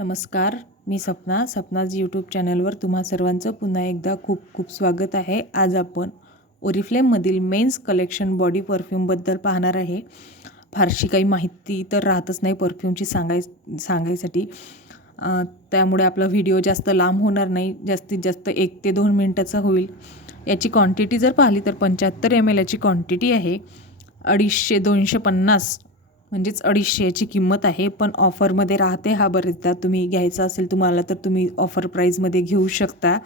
नमस्कार, मी सपनाज यूट्यूब चॅनलवर तुम्हा सर्वांचं पुन्हा एकदा खूप खूप स्वागत आहे। आज आपण ओरिफ्लेममधील मेन्स कलेक्शन बॉडी परफ्यूमबद्दल पाहणार आहे। फारशी काही माहिती तर राहतच नाही परफ्यूमची सांगायसाठी, त्यामुळे आपला व्हिडिओ जास्त लांब होणार नाही, जास्तीत जास्त 1 ते 2 मिनिटाचा होईल। याची क्वांटिटी जर पाहिली तर 75 ml याची क्वांटिटी आहे। 250 म्हणजेच 250 याची किंमत आहे, पण ऑफरमध्ये राहते। हा बरेचदा तुम्ही घ्यायचा असेल तुम्हाला तर तुम्ही ऑफर प्राईजमध्ये घेऊ शकता।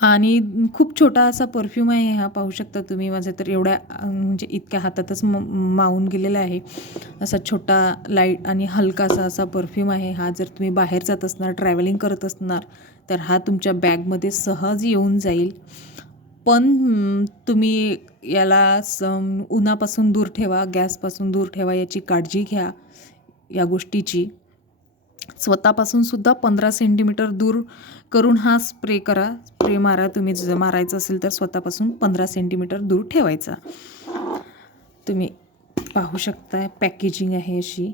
आणि खूप छोटा असा परफ्यूम आहे हा, पाहू शकता तुम्ही। माझं तर एवढ्या म्हणजे इतक्या हातातच मावून गेलेला आहे। असा छोटा लाईट आणि हलकासा असा परफ्यूम आहे हा। जर तुम्ही बाहेर जात असणार, ट्रॅव्हलिंग करत असणार तर हा तुमच्या बॅगमध्ये सहज येऊन जाईल। पण तुम्ही याला उन्हापासून दूर ठेवा, गॅसपासून दूर ठेवा, याची काळजी घ्या या गोष्टीची। स्वतःपासून सुद्धा 15 सेंटीमीटर दूर करून हा स्प्रे करा, स्प्रे मारा। तुम्ही जर मारायचं असेल तर स्वतःपासून 15 सेंटीमीटर दूर ठेवायचा। तुम्ही पाहू शकता पॅकेजिंग आहे अशी।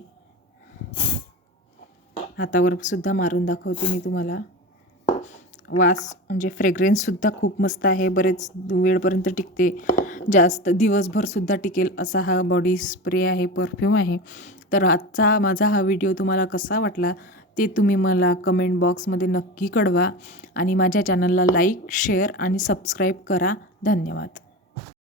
हातावर सुद्धा मारून दाखवते मी तुम्हाला। वास म्हणजे फ्रेग्रन्ससुद्धा खूप मस्त आहे, बरेच वेळपर्यंत टिकते, जास्त दिवसभरसुद्धा टिकेल असा हा बॉडी स्प्रे आहे, परफ्यूम आहे। तर आजचा माझा हा व्हिडिओ तुम्हाला कसा वाटला ते तुम्ही मला कमेंट बॉक्समध्ये नक्की कळवा आणि माझ्या चॅनलला लाईक, शेअर आणि सबस्क्राईब करा। धन्यवाद।